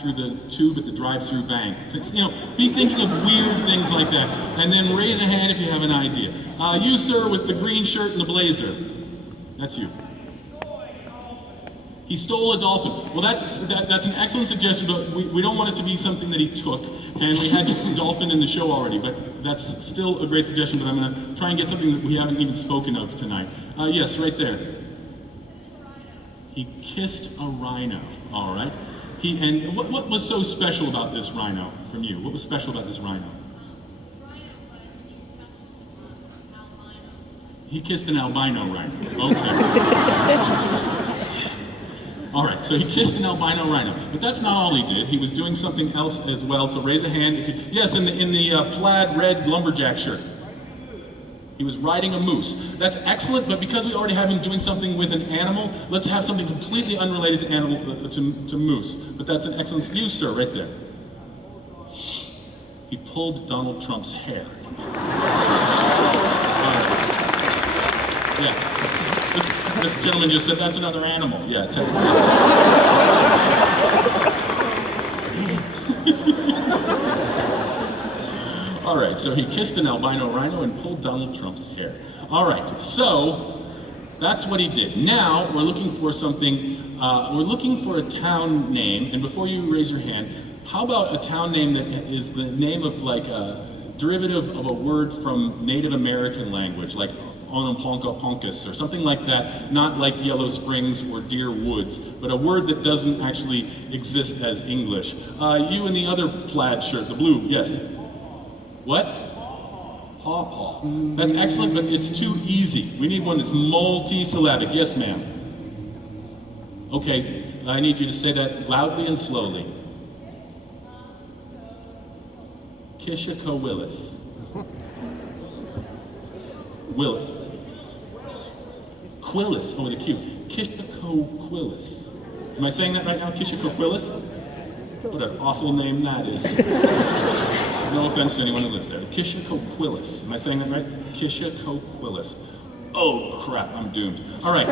through the tube at the drive-through bank. You know, be thinking of weird things like that. And then raise a hand if you have an idea. You, sir, with the green shirt and the blazer. That's you. He stole a dolphin. Well, that's an excellent suggestion, but we don't want it to be something that he took. And we had dolphin in the show already, but that's still a great suggestion, but I'm going to try and get something that we haven't even spoken of tonight. Yes, right there. He kissed a rhino, all right? And what was so special about this rhino from you? What was special about this rhino? He kissed an albino rhino. Okay. All right, so he kissed an albino rhino, but that's not all he did. He was doing something else as well. So raise a hand if you. Yes, in the plaid red lumberjack shirt. He was riding a moose. That's excellent, but because we already have him doing something with an animal, let's have something completely unrelated to animal to moose. But that's an excellent use, sir, right there. He pulled Donald Trump's hair. Yeah. This gentleman just said that's another animal. Yeah, technically. All right, so he kissed an albino rhino and pulled Donald Trump's hair. All right, so that's what he did. Now we're looking for something, we're looking for a town name, and before you raise your hand, how about a town name that is the name of like a derivative of a word from Native American language, like Ononponka-ponkus or something like that, not like Yellow Springs or Deer Woods, but a word that doesn't actually exist as English. You in the other plaid shirt, the blue, yes. What? Paw-paw. That's excellent, but it's too easy. We need one that's multi-syllabic. Yes, ma'am. Okay, I need you to say that loudly and slowly. Kishiko-Willis. Quillis, oh, with a Q. Kishiko-Quillis. Am I saying that right now? Kishiko-Quillis? What an awful name that is. No offense to anyone who lives there. Kishiko-Quillis. Am I saying that right? Kishiko-Quillis. Oh crap, I'm doomed. All right.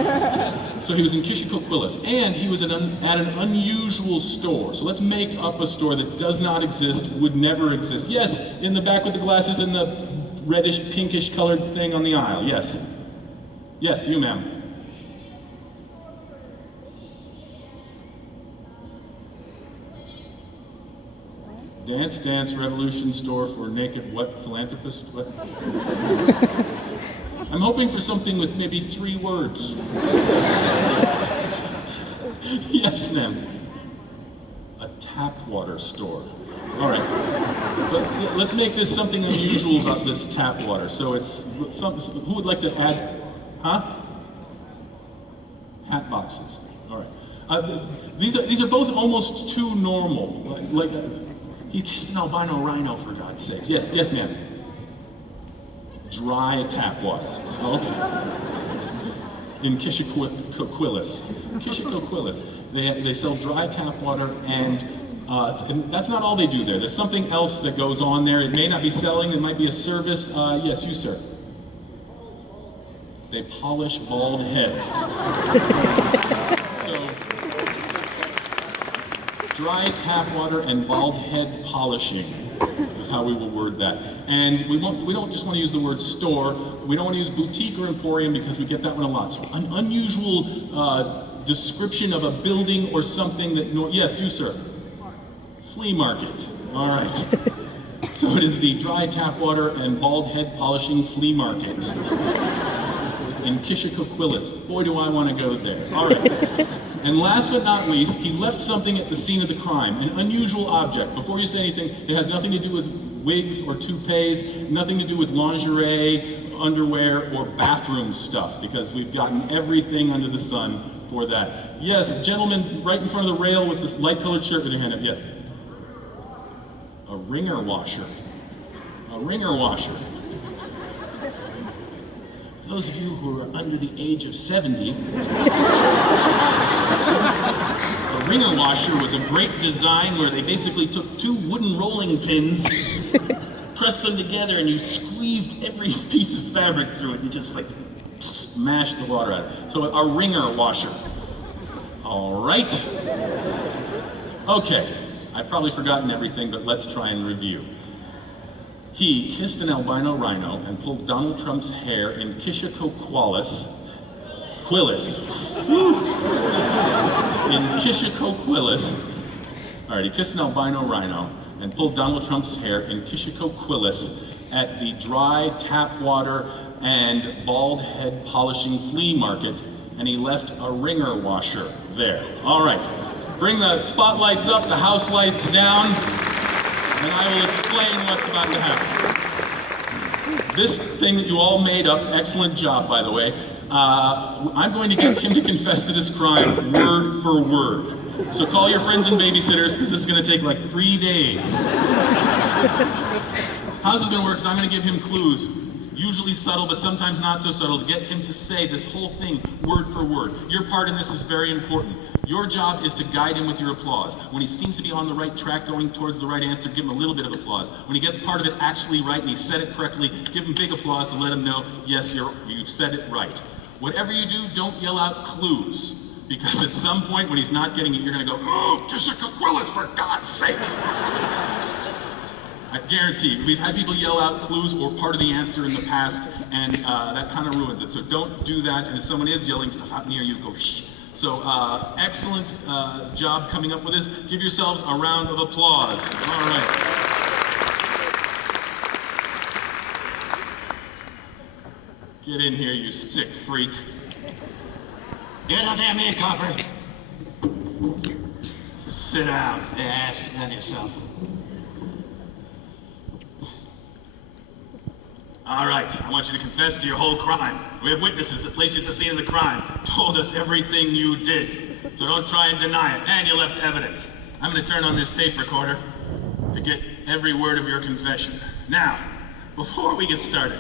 So he was in Kishiko-Quillis, and he was at an unusual store. So let's make up a store that does not exist, would never exist. Yes, in the back with the glasses and the reddish, pinkish colored thing on the aisle. Yes. Yes, you, ma'am. Dance Dance Revolution store for naked what philanthropist? What? I'm hoping for something with maybe 3 words. Yes, ma'am. A tap water store. All right. But let's make this something unusual about this tap water. So it's who would like to add? Huh? Hat boxes. All right. These are both almost too normal. He kissed an albino rhino, for God's sakes. Yes, yes, ma'am. Dry tap water. Okay. In Kishiko-Quillis. Kishiko-Quillis. They sell dry tap water, and that's not all they do there. There's something else that goes on there. It may not be selling, it might be a service. Yes, you, sir. They polish bald heads. So, dry tap water and bald head polishing is how we will word that. And we don't just want to use the word store. We don't want to use boutique or emporium because we get that one a lot. So an unusual description of a building or something that, yes, you, sir. Flea market. All right. So it is the dry tap water and bald head polishing flea market in Kishiko-Quillis. Boy, do I want to go there. All right. And last but not least, he left something at the scene of the crime, an unusual object. Before you say anything, it has nothing to do with wigs or toupees, nothing to do with lingerie, underwear, or bathroom stuff, because we've gotten everything under the sun for that. Yes, gentleman right in front of the rail with this light-colored shirt with your hand up. Yes. A wringer washer. A wringer washer. Those of you who are under the age of 70, a wringer washer was a great design where they basically took 2 wooden rolling pins, pressed them together, and you squeezed every piece of fabric through it and just like smashed the water out of it. So a wringer washer. All right. Okay. I've probably forgotten everything, but let's try and review. He kissed an albino rhino and pulled Donald Trump's hair in Quillis. In Quillis. All right, he kissed an albino rhino and pulled Donald Trump's hair in Quillis at the dry tap water and bald head polishing flea market, and he left a ringer washer there. All right, bring the spotlights up, the house lights down, and I will explain what's about to happen. This thing that you all made up, excellent job, by the way, I'm going to get him to confess to this crime word for word. So call your friends and babysitters, because this is going to take like 3 days. How's this going to work? So I'm going to give him clues, usually subtle, but sometimes not so subtle, to get him to say this whole thing word for word. Your part in this is very important. Your job is to guide him with your applause. When he seems to be on the right track, going towards the right answer, give him a little bit of applause. When he gets part of it actually right and he said it correctly, give him big applause and let him know, yes, you've said it right. Whatever you do, don't yell out clues. Because at some point when he's not getting it, you're going to go, oh, Quillis, for God's sakes! I guarantee, we've had people yell out clues or part of the answer in the past, and that kind of ruins it. So don't do that, and if someone is yelling stuff out near you, go shh. So excellent job coming up with this. Give yourselves a round of applause. All right. Get in here, you sick freak. You're not damn me, copper. Sit down. Yeah, sit down yourself. All right, I want you to confess to your whole crime. We have witnesses that placed you at the scene of the crime, told us everything you did. So don't try and deny it. And you left evidence. I'm going to turn on this tape recorder to get every word of your confession. Now, before we get started,